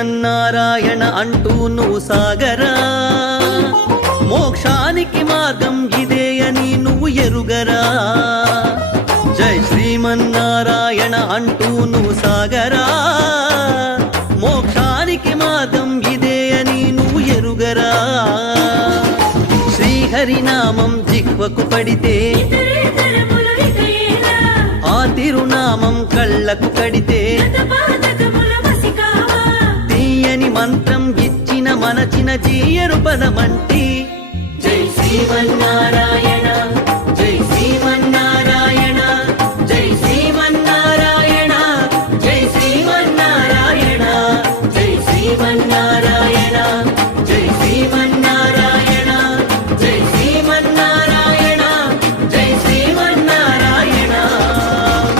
శ్రీమన్నారాయణ అంటూ నువ్వు సాగరా, మోక్షానికి మార్గం ఇదే అని నువ్వు ఎరుగరా. జై శ్రీమన్నారాయణ అంటూ నువ్వు సాగరా, మోక్షానికి మార్గం ఇదే అని నువ్వు ఎరుగరా. శ్రీహరినామం జిహ్వకు పడితే, ఆ తిరునామం కళ్ళకు కడితే, తీయని మంత్రం ఇచ్చిన మనచిన జీయరు పదమంటి. జై శ్రీమన్నారాయణ